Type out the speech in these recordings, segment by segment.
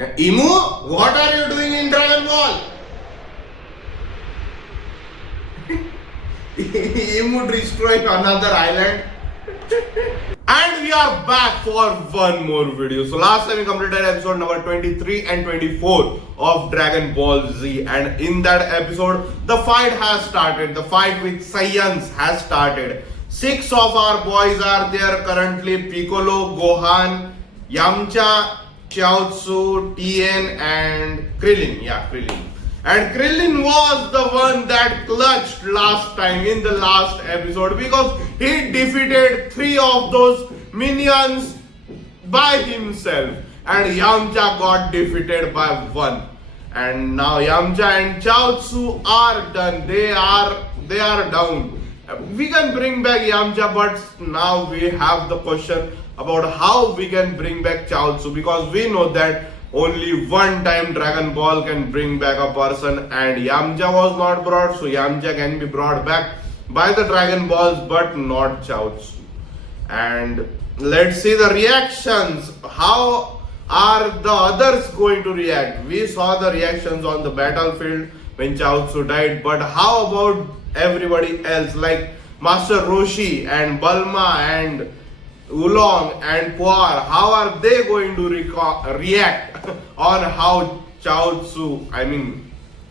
Emu, what are you doing in Dragon Ball? Emu destroying another island. And we are back for one more video. So last time we completed episode number 23 and 24 of Dragon Ball Z, and in that episode the fight has started. The fight with Saiyans has started. 6 of our boys are there currently: Piccolo, Gohan, Yamcha, Chiaotzu, Tien and Krillin. Krillin. And Krillin was the one that clutched last time in the last episode because he defeated 3 of those minions by himself, and Yamcha got defeated by 1. And now Yamcha and Chiaotzu are done. They are down. We can bring back Yamcha, but now we have the question about how we can bring back Chiaotzu, because we know that only one time Dragon Ball can bring back a person, and Yamcha was not brought, so Yamcha can be brought back by the Dragon Balls but not Chiaotzu. And let's see the reactions. How are the others going to react? We saw the reactions on the battlefield when Chiaotzu died, but how about everybody else like Master Roshi and Bulma and Oolong and Puar? How are they going to react on how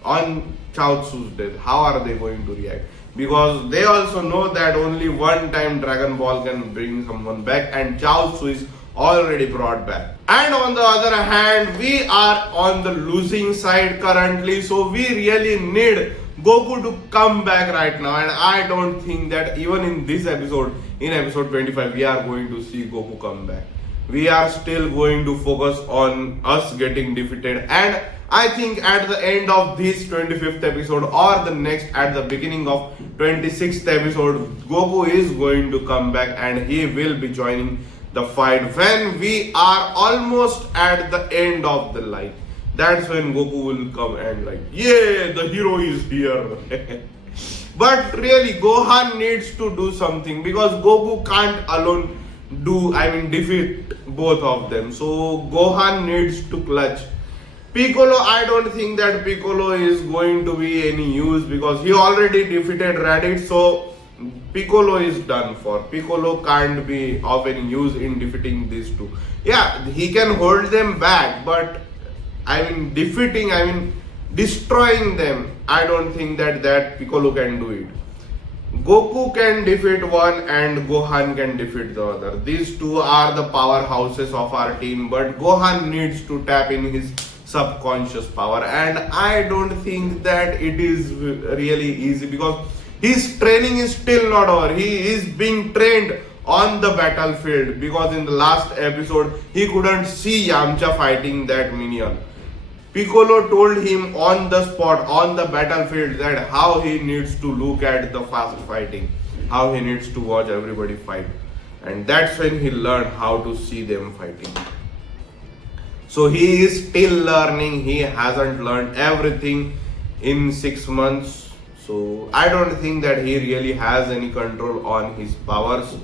on Chiaotzu's death? How are they going to react? Because they also know that only one time Dragon Ball can bring someone back, and Chiaotzu is already brought back. And on the other hand, we are on the losing side currently, so we really need Goku to come back right now, and I don't think that even in this episode, in episode 25, we are going to see Goku come back. We are still going to focus on us getting defeated, and I think at the end of this 25th episode or the next, at the beginning of 26th episode, Goku is going to come back and he will be joining the fight when we are almost at the end of the line. That's when Goku will come and yeah, the hero is here. But really, Gohan needs to do something because Goku can't alone defeat both of them. So Gohan needs to clutch. Piccolo, I don't think that Piccolo is going to be any use because he already defeated Raditz, so Piccolo is done for. Piccolo can't be of any use in defeating these two. Yeah, he can hold them back, but destroying them, I don't think that Piccolo can do it. Goku can defeat one and Gohan can defeat the other. These two are the powerhouses of our team, but Gohan needs to tap in his subconscious power, and I don't think that it is really easy because his training is still not over. He is being trained on the battlefield because in the last episode he couldn't see Yamcha fighting that minion. Piccolo told him on the spot, on the battlefield, that how he needs to look at the fast fighting, how he needs to watch everybody fight. And that's when he learned how to see them fighting. So he is still learning. He hasn't learned everything in 6 months. So I don't think that he really has any control on his powers.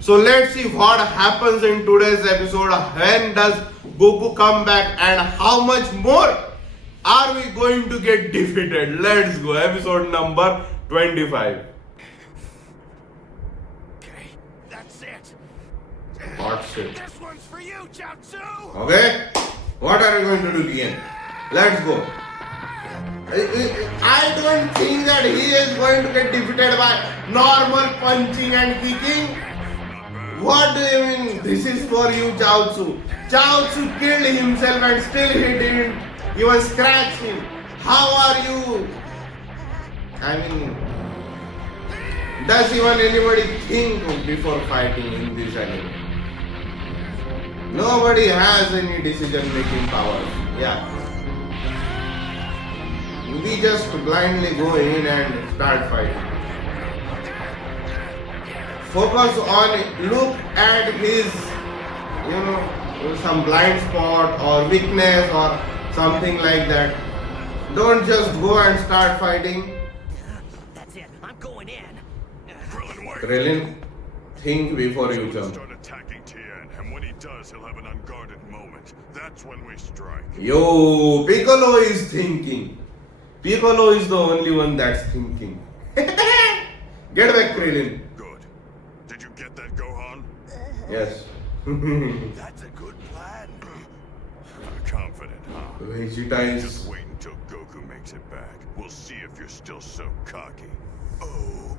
So let's see what happens in today's episode. When does Goku come back and how much more are we going to get defeated? Let's go. Episode number 25. Okay, that's it. What's it? This one's for you, Chiaotzu. Okay? What are we going to do again? Let's go. I don't think that he is going to get defeated by normal punching and kicking. What do you mean? This is for you, Chiaotzu. Chiaotzu killed himself and still he didn't even scratch him. How are you? Does even anybody think before fighting in this anime? Nobody has any decision-making powers. Yeah. We just blindly go in and start fighting. Focus on it. Look at his, some blind spot or weakness or something like that. Don't just go and start fighting. That's it. I'm going in. Krillin, think before you jump. Start attacking Tien, and when he does, he'll have an unguarded moment. That's That's when we strike. Yo, Piccolo is thinking. Piccolo is the only one that's thinking. Get back, Krillin. Good. Did you get that, Gohan? Yes. That's a good plan. Confident, huh? Vegeta Just is. wait until Goku makes it back. We'll see if you're still so cocky. Oh,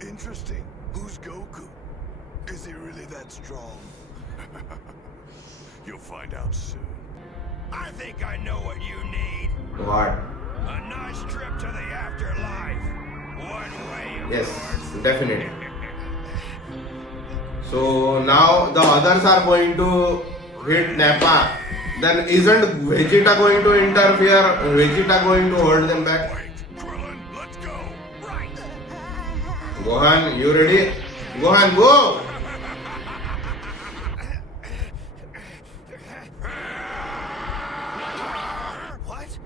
interesting. Who's Goku? Is he really that strong? You'll find out soon. I think I know what you need. What? A nice trip to the afterlife. One way, of Yes, course. definitely. So now the others are going to hit Nappa. Then isn't Vegeta going to interfere? Vegeta going to hold them back? Wait, Krillin, let's go. Right. Gohan, you ready? Gohan, go! What?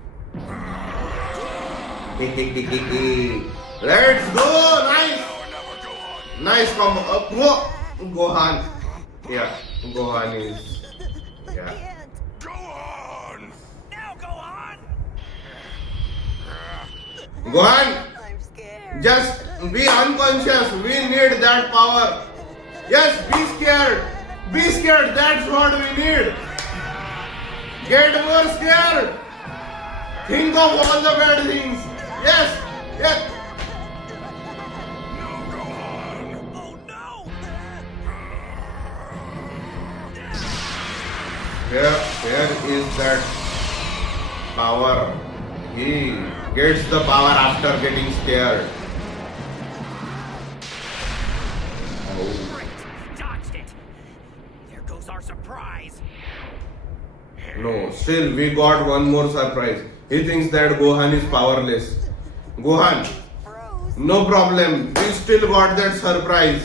Let's go! Nice! Now or never, Gohan. Nice combo. Go! Gohan. Yeah, Gohan is. Yeah. Gohan! Now go on. Gohan, I'm scared. just be unconscious. We need that power. Yes, be scared. Be scared. That's what we need. Get more scared. Think of all the bad things. Yes. Yes. No, Gohan! Oh no! Here is that power. He gets the power after getting scared. Oh. Great. Dodged it. There goes our surprise. No, still we got one more surprise. He thinks that Gohan is powerless. Gohan, Froze. no problem. We still got that surprise.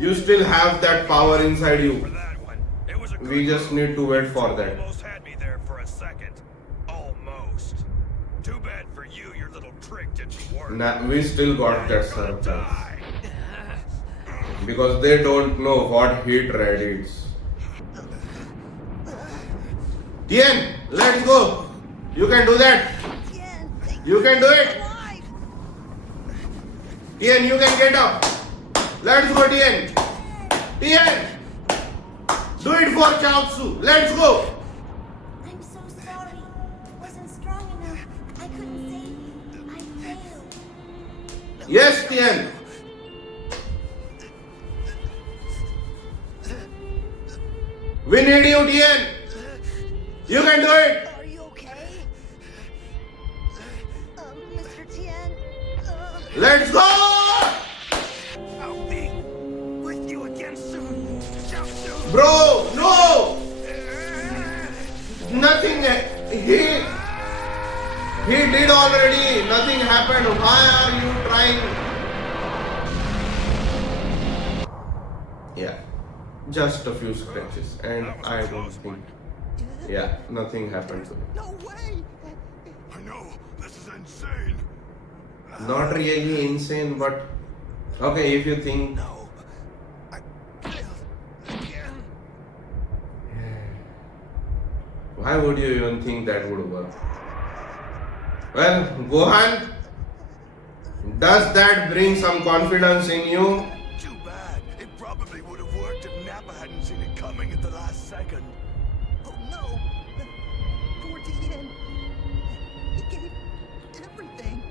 You still have that power inside For you. that one. It was a We good just move. need to wait for that. Almost had me there for a second. Almost. Too bad for you, your little trick didn't work. We still got that You're gonna surprise. die. Because they don't know what heat red is. Tien, let's go. You can do that. Tien, thank You can do it. alive. Tien, you can get up. Let's go, Tien. Tien, do it for Chaozu. Let's go. I'm so sorry. I wasn't strong enough. I couldn't save you. I failed. Yes, Tien. We need you, Tien. You can do it. Are you okay? Mr. Tien? Let's go. I'll be with you again soon. Chaozu. Bro, no. Nothing. He did already. Nothing happened. Why are you trying? Yeah. Just a few scratches. And I don't think. Yeah, nothing happened to him. No way! I know, this is insane. Not really insane, but okay, if you think. No. I failed again. Why would you even think that would work? Well, Gohan, does that bring some confidence in you? Too bad. It probably would have worked if Nappa hadn't seen it coming at the last second. Oh no! Poor Tien. He gave everything.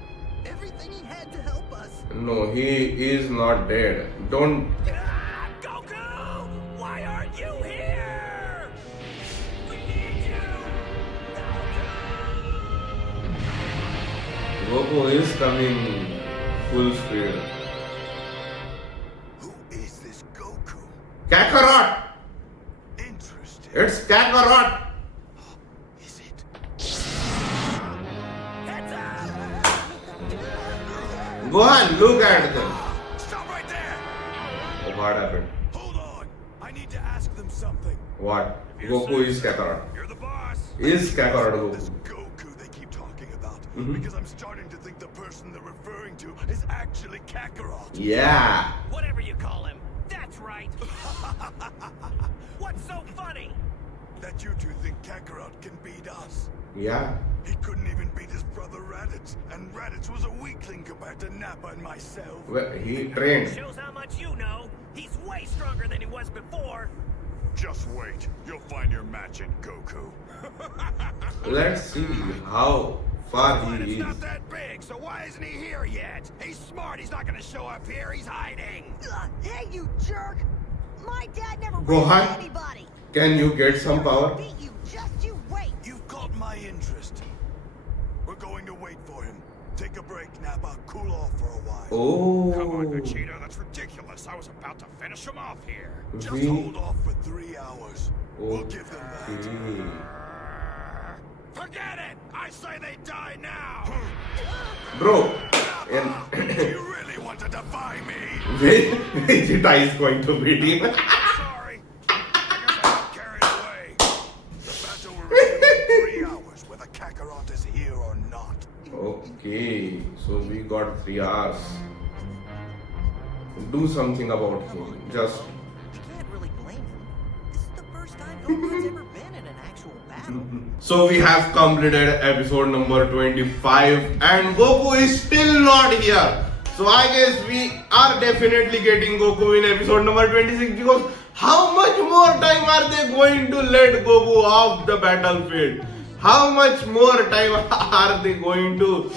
Everything he had to help us. No, he is not dead. Don't. Ah, Goku! Why aren't you here? We need you! Goku is coming full speed. Who is this Goku? Kakarot! Interesting. It's Kakarot! Is it? Heads up! Gohan, look at them. Stop right there! What happened? Hold on! I need to ask them something. What? Goku is Kakarot. You're the boss. Is Kakarot This Goku? Goku they keep talking about. Mhm. Because I'm starting to think the person they're referring to is actually Kakarot. Yeah. Whatever you call him. That's right. What's so funny? that you two think Kakarot can beat us. Yeah. He couldn't even beat his brother Raditz, and Raditz was a weakling compared to Nappa and myself. Well, he trained. Shows how much you know. He's way stronger than he was before. Just wait, you'll find your match in Goku. Let's see how far But he it's not is. that big, so why isn't he here yet? He's smart. He's not gonna show up here. He's hiding. Hey, you jerk! My dad never Gohan? ran into anybody. Can you get some power? Beat you, just you wait. You've caught my interest. We're going to wait for him. Take a break, Nappa. Cool off for a while. Oh. Come on, Vegeta. That's ridiculous. I was about to finish him off here. Just we- hold off for 3 hours. We'll give them that. Okay. Forget it! I say they die now! Bro, Do and you really want to defy me? Vegeta is going to beat him. Sorry. I guess I got carried away. The battle will resume in 3 hours, whether Kakarot is here or not. Okay, so we got 3 hours. Do something about him. Just I can't really blame him. This is the first time Goku's ever been in an actual battle. so we have completed episode number 25 and Goku is still not here. So I guess we are definitely getting Goku in episode number 26 because how much more time are they going to let Goku off the battlefield? How much more time are they going to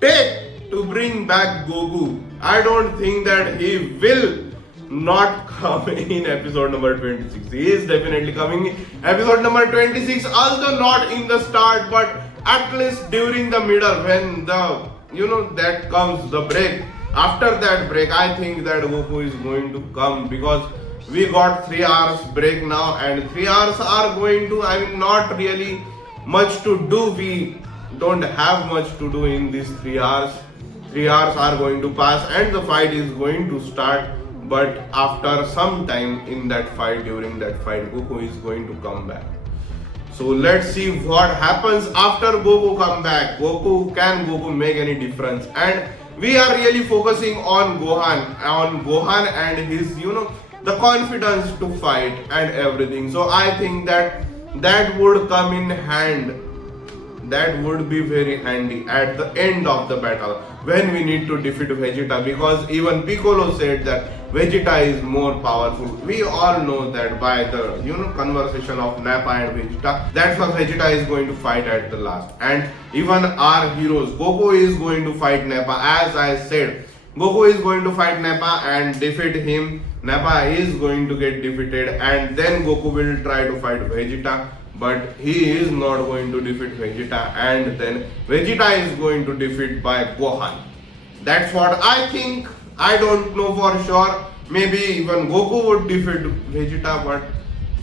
take to bring back Goku? I don't think that he will not come in episode number 26. He is definitely coming in episode number 26, although not in the start, but at least during the middle when the that comes the break. After that break, I think that Goku is going to come because we got 3 hours break now, and 3 hours are going to, not really much to do. We don't have much to do in these 3 hours. 3 hours are going to pass and the fight is going to start. But after some time in that fight, during that fight, Goku is going to come back. So let's see what happens after Goku come back. Can Goku make any difference? And we are really focusing on Gohan and his, the confidence to fight and everything. So I think that would come in hand. That would be very handy at the end of the battle when we need to defeat Vegeta, because even Piccolo said that Vegeta is more powerful. We all know that by the conversation of Nappa and Vegeta. That's why Vegeta is going to fight at the last. And even our heroes, Goku is going to fight Nappa. As I said, Goku is going to fight Nappa and defeat him. Nappa is going to get defeated, and then Goku will try to fight Vegeta. But he is not going to defeat Vegeta, and then Vegeta is going to defeat by Gohan. That's what I think. I don't know for sure. Maybe even Goku would defeat Vegeta, but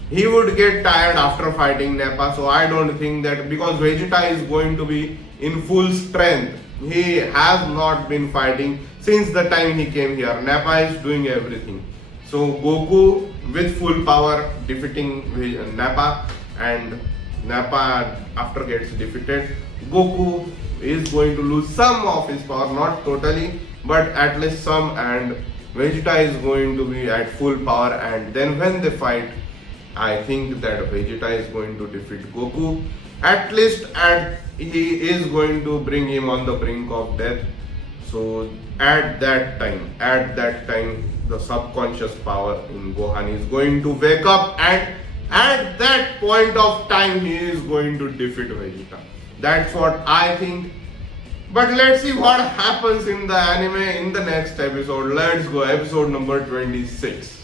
he would get tired after fighting Nappa. So I don't think that, because Vegeta is going to be in full strength. He has not been fighting since the time he came here. Nappa is doing everything. So Goku with full power defeating Nappa. And Nappa after gets defeated, Goku is going to lose some of his power, not totally, but at least some, and Vegeta is going to be at full power. And then when they fight, I think that Vegeta is going to defeat Goku, at least, and he is going to bring him on the brink of death. So at that time, the subconscious power in Gohan is going to wake up, and at that point of time, he is going to defeat Vegeta. That's what I think. But let's see what happens in the anime in the next episode. Let's go, episode number 26.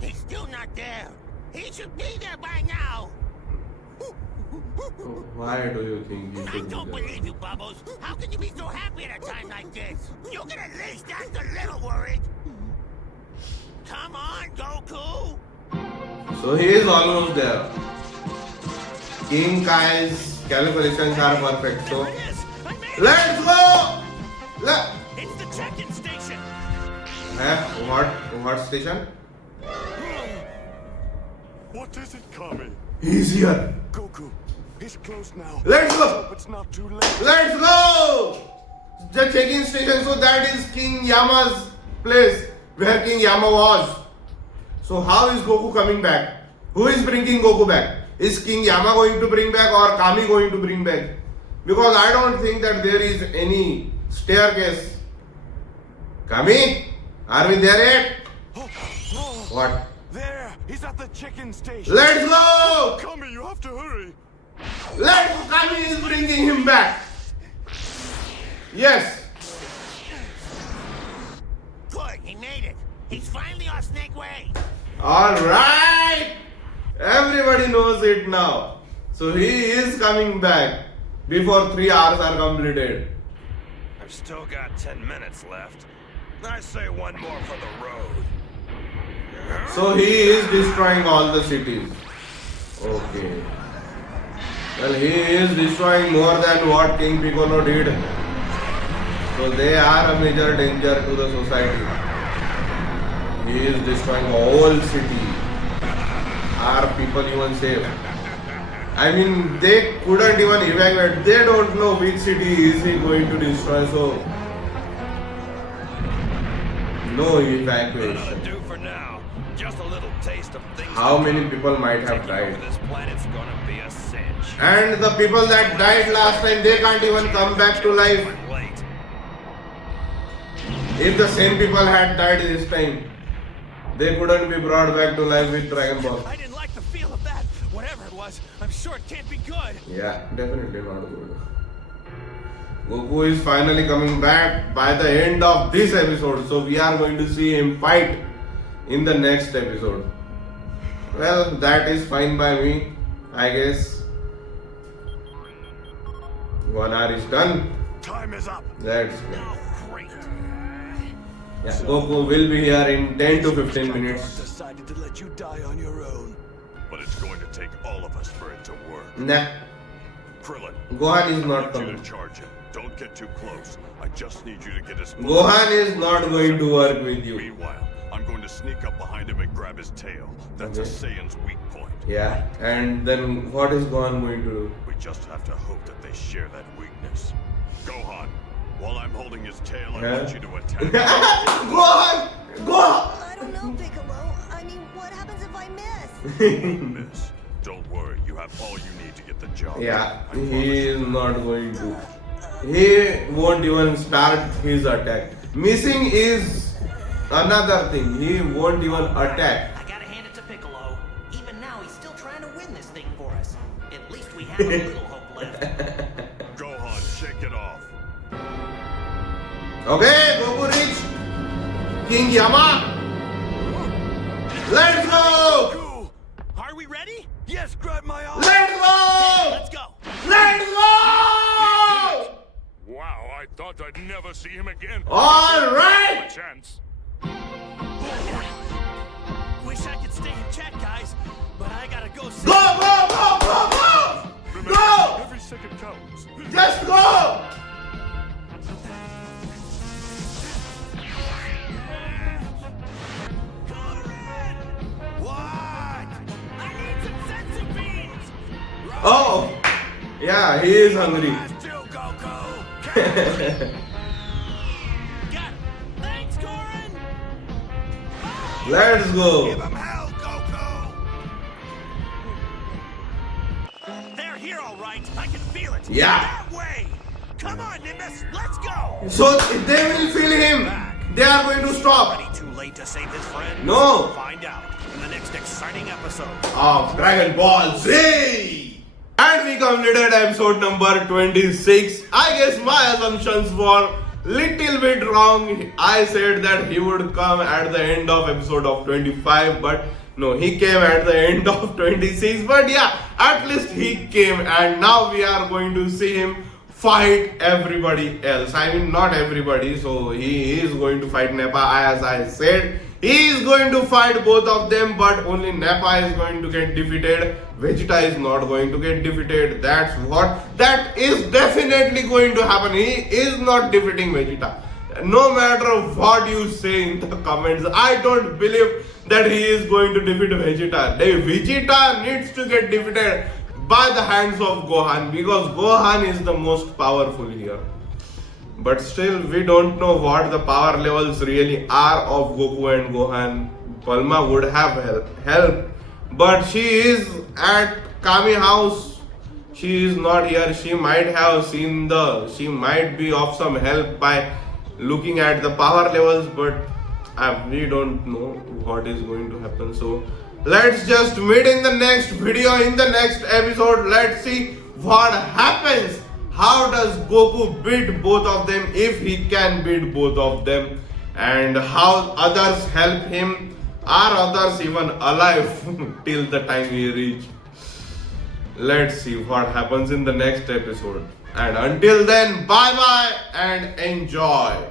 He's still not there. He should be there by now. Why do you think he I should don't be there? believe you, Bubbles. How can you be so happy at a time like this? You can at least act a little worried. Come on, Goku. So he is almost there. King Kai's calculations are perfect. So There it is! I made it! let's go. It's the check-in station! What station? What is it, Kami? He's here. Goku, he's close now. Let's go. Hope it's not too late. Let's go. The check-in station. So that is King Yama's place where King Yama was. So how is Goku coming back? Who is bringing Goku back? is King Yama going to bring back or Kami going to bring back? Because I don't think that there is any staircase. Kami, are we there yet? What? There! He's at the chicken station! Let's go! Kami, you have to hurry! Kami is bringing him back. Yes. Good, he made it. He's finally on Snake Way. Alright. Everybody knows it now. So he is coming back before 3 hours are completed. I've still got 10 minutes left. I say one more for the road. So he is destroying all the cities. Okay. Well, he is destroying more than what King Piccolo did. So they are a major danger to the society. He is destroying a whole city. Are people even safe? I mean, they couldn't even evacuate. They don't know which city is he going to destroy. So no evacuation. Do for now. Just a little taste of things. How many people might have Taking over died? this planet's gonna be a cinch. And the people that died last time, they can't even come back to life. Late. If the same people had died this time, they couldn't be brought back to life with Dragon Ball. I didn't like the feel of that. Whatever it was, I'm sure it can't be good. Yeah, definitely not good. Goku is finally coming back by the end of this episode, so we are going to see him fight in the next episode. Well, that is fine by me, I guess. 1 hour is done. Time is up! That's good. Oh, great. Yeah, Goku will be here in 10 to 15 minutes. Decided to let you die on your own. But it's going to take all of us for it to work. Nah, Krillin, Gohan is I not need you coming. to charge him. Don't get too close. I just need you to get his Gohan is not going to work with you. Meanwhile, I'm going to sneak up behind him and grab his tail. That's a Okay. Saiyan's weak point. Yeah, and then what is Gohan going to do? We just have to hope that they share that weakness. Gohan, while I'm holding his tail, I want you to attack. Gohan! Gohan! I don't know, Piccolo. I mean, what happens if I miss? Miss, don't worry. You have all you need to get the job. Yeah, I promise he you. is not going to. He won't even start his attack. Missing is another thing. He won't even attack. I gotta hand it to Piccolo. Even now, he's still trying to win this thing for us. At least we have a little hope left. Gohan, shake it off. Okay, Goku reached King Yama. Let's go! Goku! Are we ready? Yes, grab my arm! Let's go! Let's go. Let's go! Wow, I thought I'd never see him again. All right. A chance. Wish I could stay in check, guys, but I gotta go. Go, go, go, go, go! Remember, Go! every second counts. Just go! What? I need some sensu beans. Oh, yeah, he is hungry. Still, Goku! Got it. Thanks, Goran. Let's go. Give him hell, Goku! They're here, all right. I can feel it. Yeah. That way. Come on, Nimbus. Let's go. So they will feel him. They are going to stop. Already too late to save his friends? No. Find out in the next exciting episode. Of Dragon Ball Z. And we completed episode number 26. I guess my assumptions were little bit wrong. I said that he would come at the end of episode of 25, but no, he came at the end of 26. But yeah, at least he came, and now we are going to see him fight everybody else. I mean, not everybody. So he is going to fight Nappa, as I said. He is going to fight both of them, but only Nappa is going to get defeated. Vegeta is not going to get defeated. That is definitely going to happen. He is not defeating Vegeta. No matter what you say in the comments, I don't believe that he is going to defeat Vegeta. Vegeta needs to get defeated by the hands of Gohan, because Gohan is the most powerful here. But still, we don't know what the power levels really are of Goku and Gohan. Bulma would have helped, but she is at Kami house, she is not here. She might have seen she might be of some help by looking at the power levels, but we don't know what is going to happen. So let's just meet in the next video, in the next episode. Let's see what happens. How does Goku beat both of them, if he can beat both of them, and how others help him. Are others even alive till the time we reach? Let's see what happens in the next episode. And until then, bye bye and enjoy.